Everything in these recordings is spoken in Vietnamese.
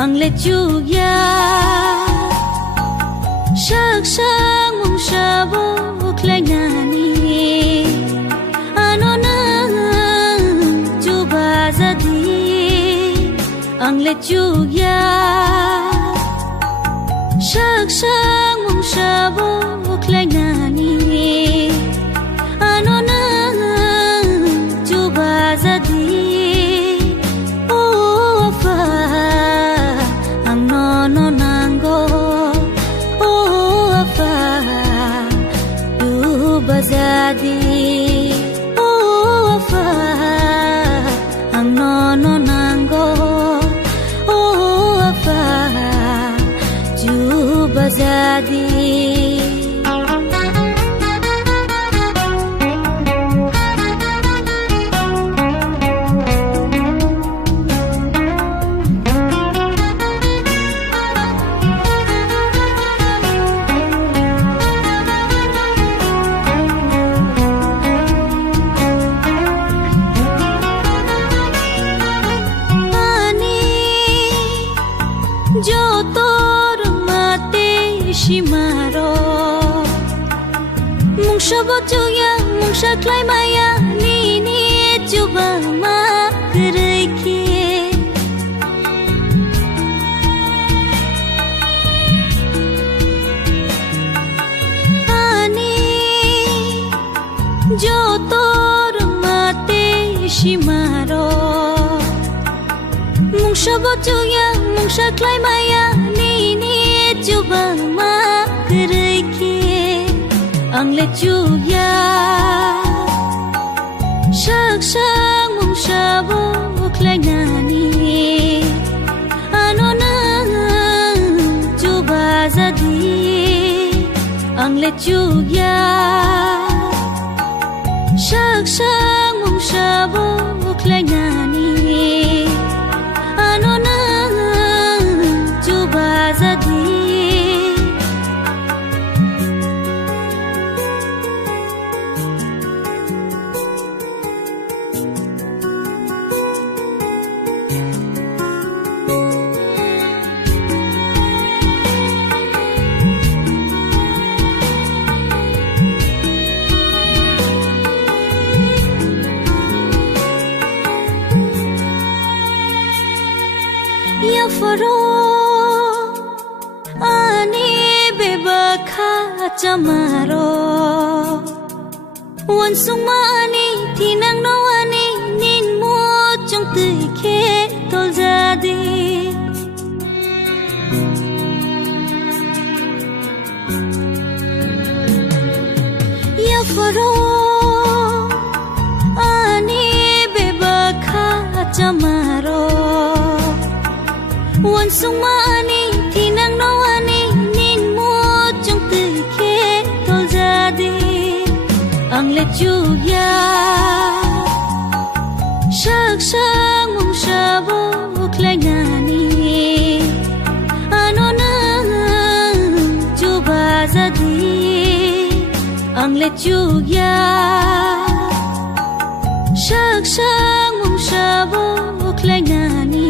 ang le chu ya shak shak mong shabo klai na ni ano na chu ba za di ang le chu ya shak shak mong shabo klai na ni ano na chu ba za di Bazadi, oh afa, ang nono nango, oh afa, ju bazadi. Shabo chuya mungsha klai maya ni ni chuba ma krai ke ani jo tor mate shimaro mungsha bo chuya mungsha klai maya ni ni chuba ma krai ke ang le chu ya shak shak mong shabo klai na ni ano na chu ba za di ang le chu ya shak shak mong shabo klai na ni ano na chu ba za di ya faro ani beba kha chamaro wan sung ma ani thinang no ani nin mo chung tui khe tol za di ya faro ani beba kha chamaro wan sung ma ani thinang no ani nin mo chung tui khe tol za di ang le chu ya shak shak mong shabo klai na ni ano na chu ba za di ang le chu ya shak shak mong shabo klai na ni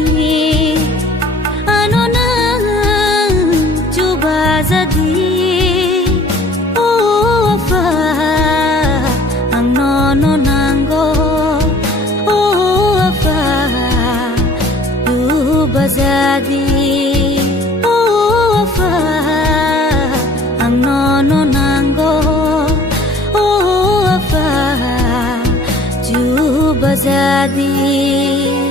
Bazadi, oh afa, ang nono nango, oh afa, du bazadi, oh afa, ang nono nango, oh afa, du bazadi.